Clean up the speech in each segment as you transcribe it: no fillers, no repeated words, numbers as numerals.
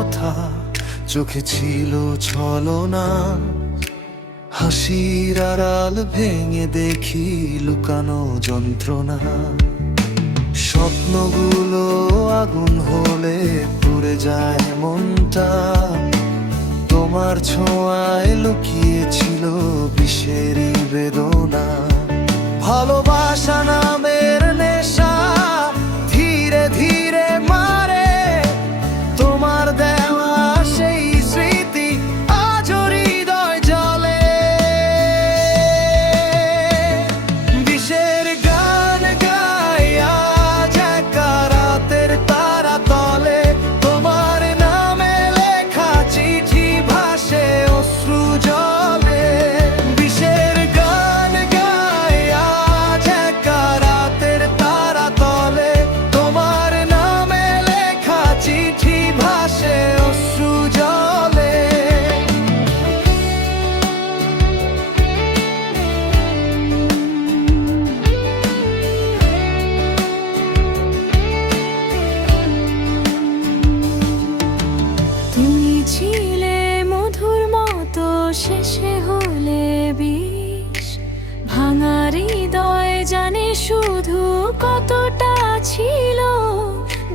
কথা, চোখে ছিল ছলনা। হাসির আড়াল ভেঙে দেখি লুকানো যন্ত্রণা। স্বপ্নগুলো আগুন হলে পুড়ে যায় মনটা। তোমার ছোঁয়ায় লুকিয়েছিল বিষেরই বেদনা। ভালোবাসা নামের নেশা ধীরে ধীরে মারে। তোমার দেওয়া সেই স্মৃতি আজও হৃদয় জ্বলে। বিষের গান গাই আজ একা রাতের তারা তলে। তোমার নামে লেখা চিঠি ভাসে অশ্রু জলে। বিষের গান গাই আজ একা রাতের তারা তলে। তোমার নামে লেখা চিঠি ভাসে অশ্রু জলে। তুমি ছিলে মধুর মতো, শেষে হলে বিষ। ভাঙা হৃদয় জানে শুধু কতটা ছিল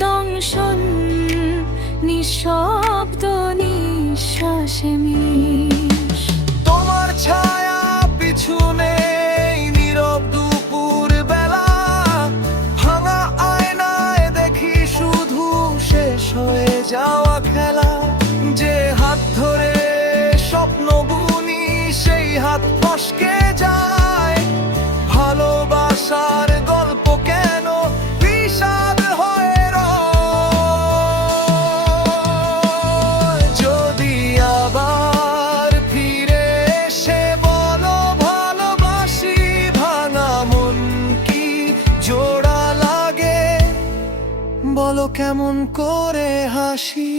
দংশন। নিঃশব্দ নিঃশ্বাসে মিশ। তোমার ছায়া পিছু নেই নীরব দুপুর বেলা। ভাঙা আয়নায় দেখি শুধু শেষ হয়ে যাওয়া খেলা। যে হাত ধরে স্বপ্ন বুনি সেই হাত ফসকে যায়। ভালোবাসার গল্প কেন বিষাদ হয়ে রয়? যদি আবার ফিরে এসে বলো ভালোবাসি, ভাঙা মন কি জোড়া লাগে? বলো কেমন করে হাসি।